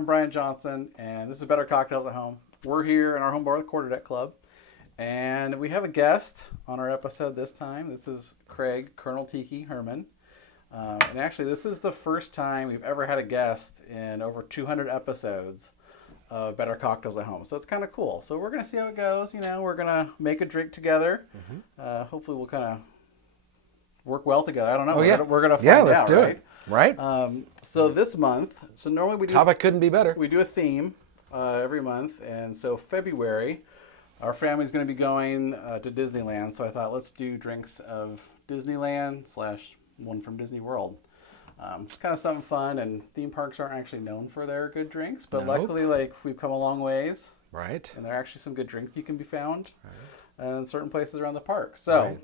I'm Brian Johnson, and this is Better Cocktails at Home. We're here in our home bar, the Quarter Deck Club, and we have a guest on our episode this time. This is Craig, Colonel Tiki Herman. And actually, this is the first time we've ever had a guest in over 200 episodes of Better Cocktails at Home. So it's kind of cool. So we're going to see how it goes. You know, we're going to make a drink together. Hopefully we'll kind of work well together. I don't know. We're gonna find out. Yeah, let's do it. Right. So this month, normally we do topic couldn't be better. We do a theme every month, and so February, our family's going to be going to Disneyland. So I thought let's do drinks of Disneyland / one from Disney World. It's kind of something fun, and theme parks aren't actually known for their good drinks, but luckily, we've come a long ways. Right. And there are actually some good drinks you can be found in certain places around the park. So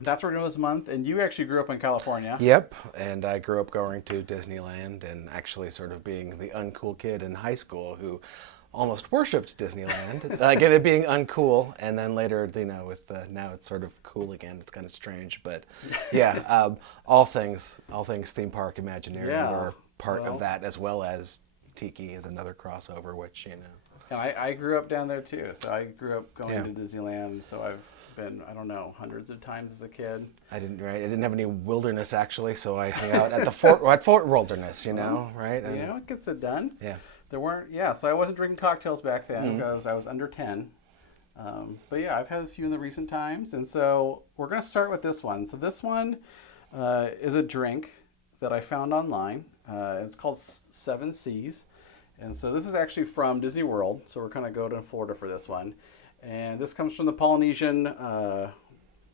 that's what we're doing this month. And you actually grew up in California. Yep. And I grew up going to Disneyland and actually sort of being the uncool kid in high school who almost worshipped Disneyland, like it being uncool, and then later, with now it's sort of cool again. It's kind of strange, but yeah, all things theme park Imagineering are part of that, as well as Tiki is another crossover, which And I grew up down there too, so I grew up going to Disneyland. So I've been, I don't know, hundreds of times as a kid. I didn't have any wilderness actually, so I hung out at the Fort Wilderness, right? And, it gets it done. Yeah. There weren't, so I wasn't drinking cocktails back then because I was under 10. But yeah, I've had a few in the recent times. And so we're going to start with this one. So this one is a drink that I found online. It's called Seven Seas. And so this is actually from Disney World. So we're kind of going to Florida for this one. And this comes from the Polynesian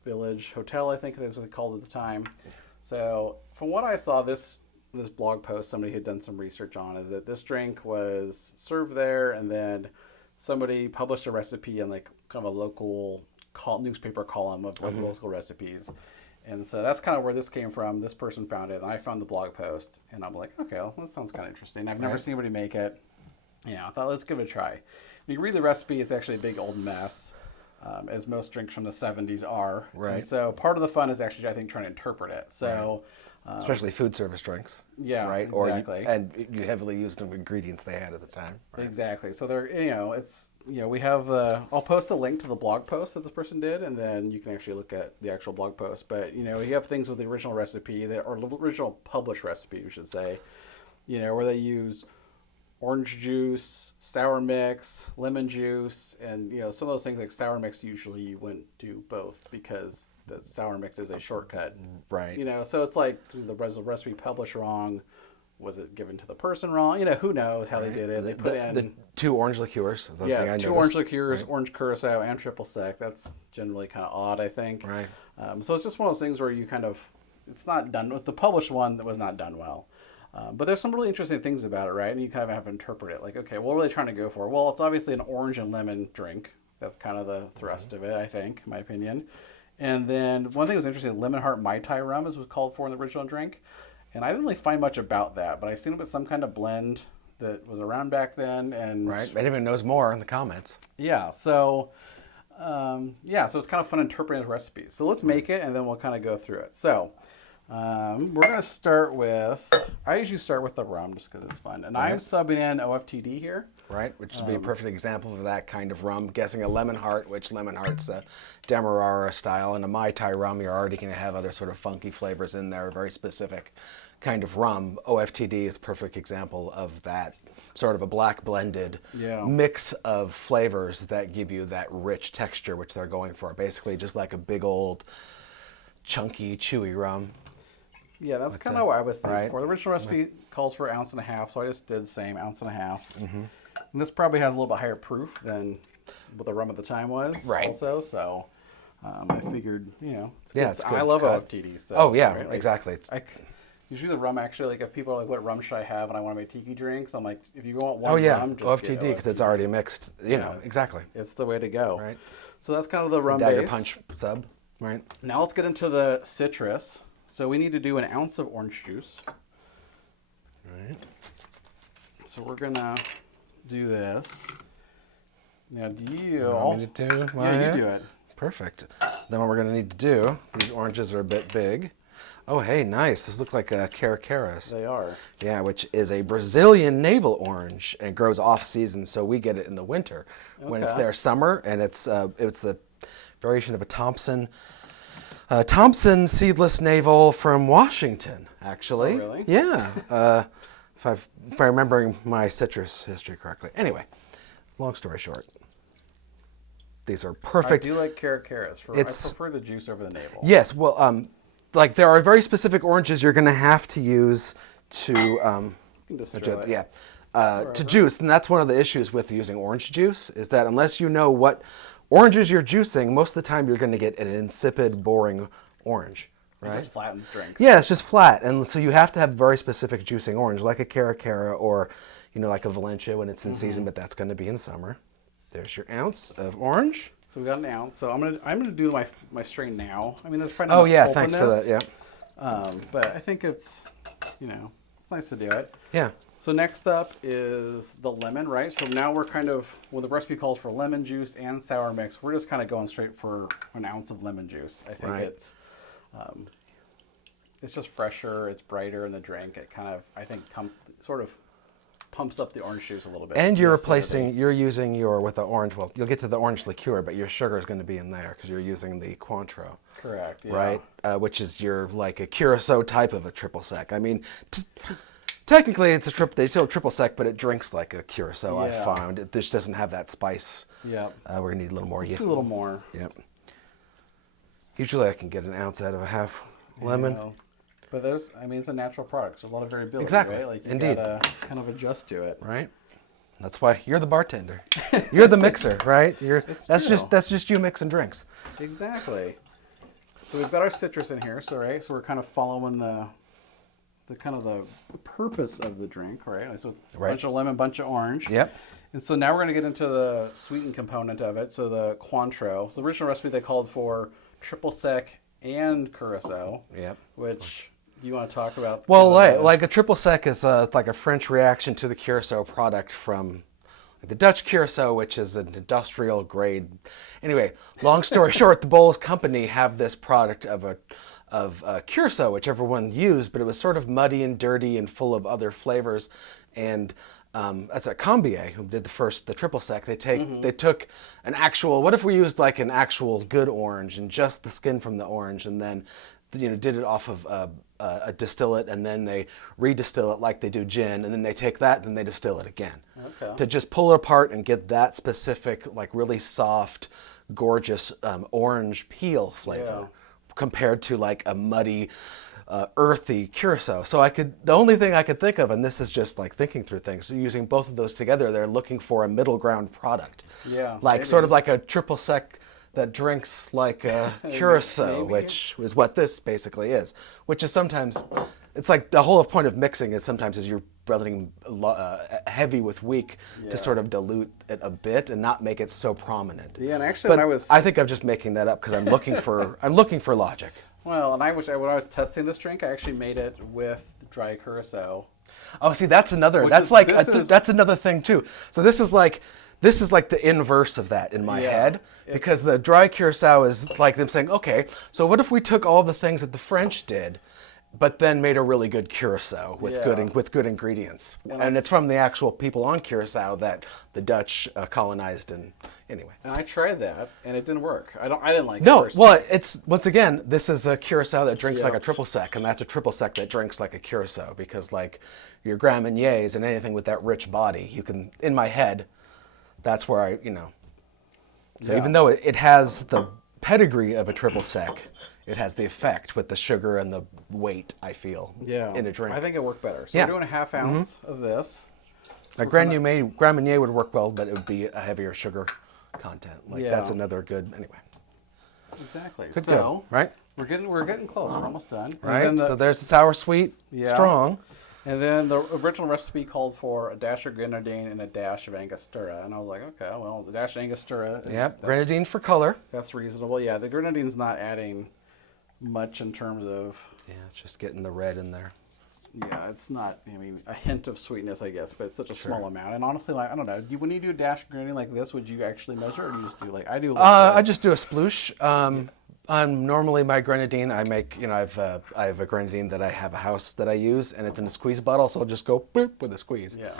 Village Hotel, I think that's what they called it at the time. So from what I saw, this blog post somebody had done some research on is that this drink was served there, and then somebody published a recipe in kind of a local newspaper column of local recipes. And so that's kind of where this came from. This person found it, and I found the blog post, and I'm like, okay, well, that sounds kind of interesting. I've never seen anybody make it. I thought, let's give it a try. When you read the recipe, it's actually a big old mess, as most drinks from the 70s are. Right. And so part of the fun is actually, I think, trying to interpret it. So. Especially food service drinks. Yeah, right. Exactly. And you heavily used them ingredients they had at the time. Right? Exactly. So they're, we have. I'll post a link to the blog post that this person did, and then you can actually look at the actual blog post. But you have things with the original recipe or the original published recipe, we should say. Where they use orange juice, sour mix, lemon juice, and some of those things like sour mix. Usually you wouldn't do both because the sour mix is a shortcut, right? So it's like the recipe published wrong. Was it given to the person wrong? Who knows how they did it? They put in the 2 orange liqueurs. Is the thing I noticed. 2 orange liqueurs, orange curacao, and triple sec. That's generally kind of odd, I think. Right. So it's just one of those things where you it's not done with the published one that was not done well. But there's some really interesting things about it, right? And you kind of have to interpret it. Like, okay, what were they trying to go for? Well, it's obviously an orange and lemon drink. That's kind of the thrust of it, I think, in my opinion. And then one thing that was interesting, Lemon Heart Mai Tai rum was called for in the original drink. And I didn't really find much about that, but I seen it with some kind of blend that was around back then. And right. Benjamin knows more in the comments. Yeah. So, so it's kind of fun interpreting the recipes. So let's make it, and then we'll kind of go through it. So we're going to start with, I usually start with the rum just because it's fun. And I'm subbing in OFTD here. Right, which would be a perfect example of that kind of rum. Guessing a Lemon Heart, which Lemon Heart's a Demerara style, and a Mai Tai rum, you're already going to have other sort of funky flavors in there, a very specific kind of rum. OFTD is a perfect example of that sort of a black blended mix of flavors that give you that rich texture, which they're going for. Basically just like a big old chunky, chewy rum. Yeah, that's kind of what I was thinking for. The original recipe calls for 1.5 ounces, so I just did the same 1.5 ounces. And this probably has a little bit higher proof than what the rum at the time was also. So I figured, it's good. It's good. I love OFTD. So, exactly. Usually the rum actually, if people are like, what rum should I have? And I want to make tiki drinks. I'm like, if you want one rum, just OFTD, because it's already mixed. Exactly. It's the way to go. Right. So that's kind of the rum Dagger base. Punch sub. Right. Now let's get into the citrus. So we need to do 1 ounce of orange juice. Right. So we're going to do this. Now, do you... want me to do? You do it. Perfect. Then what we're going to need to do, these oranges are a bit big, Oh, hey, nice. This looks like caracaras. They are. Yeah, which is a Brazilian navel orange and grows off season, so we get it in the winter when it's Okay. their summer, and it's the variation of a Thompson seedless navel from Washington, actually. Oh, really? Yeah. If I'm remembering my citrus history correctly. Anyway, long story short, these are perfect. I do like caracaras. I prefer the juice over the navel. Yes, well, like there are very specific oranges you're going to have to use to You can destroy it. yeah, to juice, and that's one of the issues with using orange juice is that unless you know what oranges you're juicing, most of the time you're going to get an insipid, boring orange. It Right? just flattens drinks. Yeah, it's just flat, and so you have to have very specific juicing orange, like a caracara or, like a Valencia when it's in season, but that's going to be in summer. There's your ounce of orange. So we got an ounce. So I'm gonna do my strain now. I mean, there's probably not Oh much yeah, thanks for that. pulpiness, Yeah, but I think it's it's nice to do it. yeah, So next up is the lemon, right? So now we're the recipe calls for lemon juice and sour mix. We're just kind of going straight for an ounce of lemon juice. I think Right. it's just fresher, it's brighter in the drink. It kind of, I think, sort of pumps up the orange juice a little bit. and you're The using with the orange. Well, you'll get to the orange liqueur, but your sugar is going to be in there because you're using the Cointreau, correct, yeah. right? Which is like a curacao type of a triple sec. I mean. Technically, it's they still triple sec, but it drinks like a curacao. I Yeah. found it just doesn't have that spice. Yeah. We're gonna need a little more. Just do a little more. Yep. Usually, I can get an ounce out of a half lemon. But it's a natural product. So there's a lot of variability, Exactly. right? Like you Indeed. gotta kind of adjust to it. Right. That's why you're the bartender. You're the mixer, right? That's true. just you mixing drinks. Exactly. So we've got our citrus in here. So so we're kind of following the purpose of the drink, right? So it's a Right. bunch of lemon, bunch of orange. Yep. And so now we're going to get into the sweetened component of it. So the Cointreau. So the original recipe they called for triple sec and curacao. Yep. Which you want to talk about? Well, kind of the- like a triple sec is like a French reaction to the curacao product from the Dutch curacao, which is an industrial grade. Anyway, long story short, the Bowles Company have this product of curacao, which everyone used, but it was sort of muddy and dirty and full of other flavors. And that's a Combier who did the triple sec. They took an actual. What if we used like an actual good orange and just the skin from the orange, and then did it off of a distillate, and then they redistill it like they do gin, and then they take that and they distill it again to just pull it apart and get that specific, like really soft, gorgeous orange peel flavor. Yeah. Compared to like a muddy, earthy curacao. So the only thing I could think of, and this is just like thinking through things, so using both of those together, they're looking for a middle ground product. Yeah, Like maybe. sort of like a triple sec that drinks like a curacao, Maybe. which is what this basically is. Which is sometimes, it's like the whole point of mixing is you're running heavy with weak to sort of dilute it a bit and not make it so prominent. Yeah, and actually, But I think I'm just making that up because I'm looking for logic. Well, and when I was testing this drink, I actually made it with dry curacao. Oh, see, that's another. Which That's is- like this is- that's another thing too. So this is like the inverse of that in my Yeah. head, because the dry curacao is like them saying, okay, so what if we took all the things that the French did, but then made a really good curacao with Yeah. good ingredients, and it's from the actual people on Curacao that the Dutch colonized. And anyway. And I tried that, and it didn't work. I didn't like it. No, personally. well, it's once again, this is a curacao that drinks like Yeah. a triple sec, and that's a triple sec that drinks like a curacao, because like your Grand Marniers and anything with that rich body, you can, in my head, that's where So Yeah. even though it has the pedigree of a triple sec, it has the effect with the sugar and the weight, I feel, in a drink. I think it worked better. So Yeah. we're doing a half ounce of this. Like Grand Marnier would work well, but it would be a heavier sugar content. Like Yeah. that's another good, anyway. Exactly. Good So go, right? we're getting close. We're almost done. Right? And then So there's the sour sweet, strong. And then the original recipe called for a dash of grenadine and a dash of Angostura. And I was like, okay, well, the dash of Angostura Yep, grenadine for color. that's reasonable. Yeah, the grenadine's not adding much in terms of, Yeah, it's just getting the red in there. yeah, it's not, a hint of sweetness, I guess, but it's such a small amount. And honestly, like, I don't know, when you do a dash of grenadine like this, would you actually measure, or do you just do like, I do? I just do a sploosh. Normally my grenadine, I make, I have a grenadine that I have a house that I use, and it's in a squeeze bottle, so I'll just go boop with a squeeze. Yeah.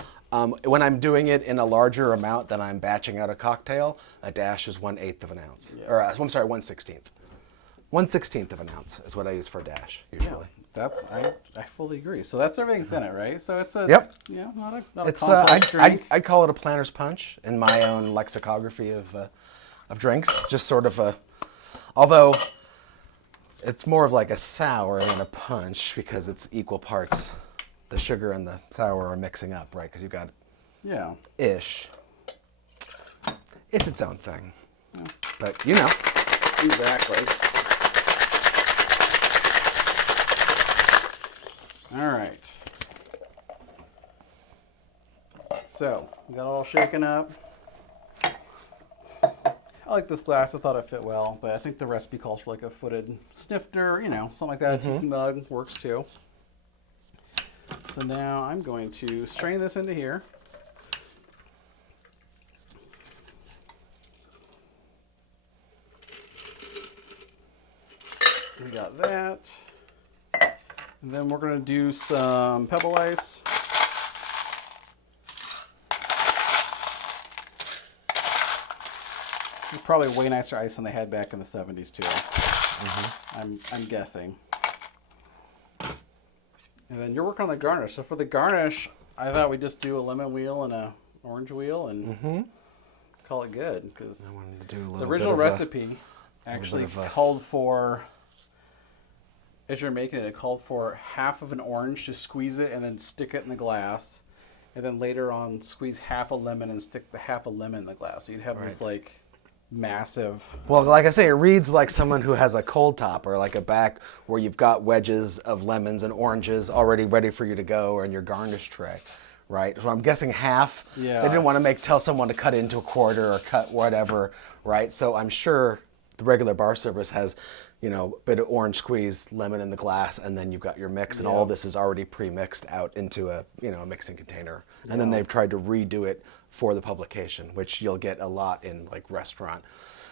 When I'm doing it in a larger amount than I'm batching out a cocktail, a dash is 1/8 of an ounce. Yeah. Or, I'm sorry, 1/16. 1/16 of an ounce is what I use for a dash, usually. Yeah, I fully agree. So that's everything's in it, right? So it's a, Yep. Not a It's complex drink. I'd call it a planter's punch in my own lexicography of drinks. Just sort of although it's more of like a sour than a punch because it's equal parts. The sugar and the sour are mixing up, right? Because you've got Yeah. ish. It's its own thing, Yeah. but Exactly. All right. So we got it all shaken up. I like this glass. I thought it fit well, but I think the recipe calls for like a footed snifter, something like that. A tiki mug works too. So now I'm going to strain this into here. We got that. And then we're going to do some pebble ice. This is probably way nicer ice than they had back in the 70s too. I'm guessing. And then you're working on the garnish. So for the garnish, I thought we'd just do a lemon wheel and a orange wheel and call it good. Because the original recipe actually called for, as you're making it, it called for half of an orange to squeeze it and then stick it in the glass. And then later on, squeeze half a lemon and stick the half a lemon in the glass. So you'd have this like massive. Well, like I say, it reads like someone who has a cold top or like a back where you've got wedges of lemons and oranges already ready for you to go or in your garnish tray, right? So I'm guessing half. Yeah. They didn't want to tell someone to cut it into a quarter or cut whatever, right? So I'm sure the regular bar service has, a bit of orange squeeze, lemon in the glass, and then you've got your mix, and all this is already pre-mixed out into a, a mixing container. And then they've tried to redo it for the publication, which you'll get a lot in like restaurant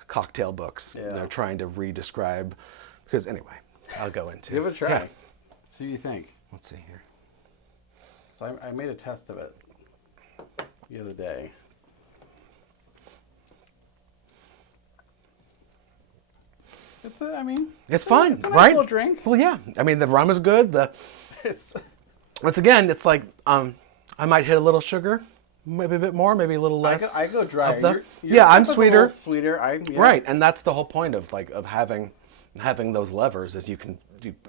cocktail books. Yeah. They're trying to re-describe, because anyway, I'll go into. Give it a try. Yeah. See what you think. Let's see here. So I made a test of it the other day. It's fine, it's a nice right? little drink. Well, yeah. I mean, the rum is good. It's Once again, it's like I might hit a little sugar, maybe a bit more, maybe a little less. I go dry. I'm stuff is a sweeter. little sweeter. Right, and that's the whole point of having those levers is you can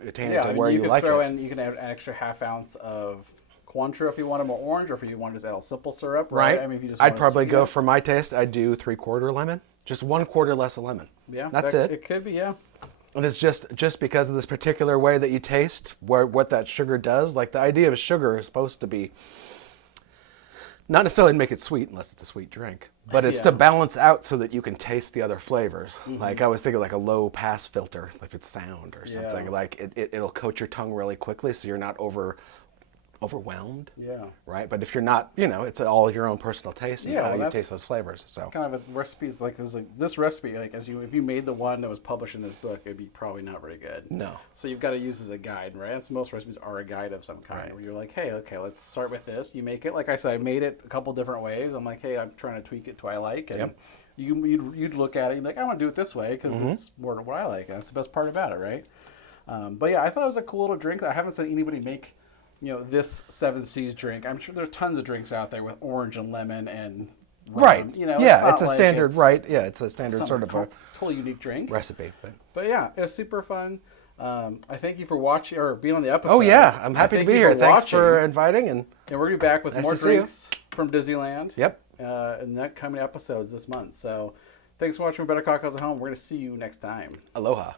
attain it to where you like it. You can add an extra half ounce of Cointreau if you want it more orange, or if you want to just add a simple syrup. Right. I mean, if you just I'd probably go sweetness. for my taste. I'd do 3/4 lemon, just 1/4 less of lemon. Yeah, that's it. It could be, yeah. And it's just because of this particular way that you taste what that sugar does. Like the idea of sugar is supposed to be not necessarily to make it sweet unless it's a sweet drink, but it's to balance out so that you can taste the other flavors. Like I was thinking like a low pass filter, like it's sound or something. Yeah. Like it'll coat your tongue really quickly so you're not overwhelmed. Yeah. Right? But if you're not, it's all your own personal taste and how you taste those flavors. So kind of a recipe is like this recipe, like if you made the one that was published in this book, it'd be probably not very good. No. So you've got to use as a guide, right? That's, most recipes are a guide of some kind, Right. where you're like, hey, okay, let's start with this. You make it, like I said, I made it a couple different ways. I'm like, hey, I'm trying to tweak it to what I like, and you'd look at it, and be like, I want to do it this way because it's more to what I like, and that's the best part about it, right? But yeah, I thought it was a cool little drink that I haven't seen anybody make. This Seven Seas drink. I'm sure there's tons of drinks out there with orange and lemon and rum. right. It's a like standard, right? Yeah, it's a standard sort of a totally unique drink recipe. But yeah, it was super fun. I thank you for watching or being on the episode. Oh yeah, I'm happy to be here. Thanks for inviting, and we're gonna be back with more drinks from Disneyland. Yep. In the coming episodes this month. So thanks for watching Better Cocktails at Home. We're gonna see you next time. Aloha.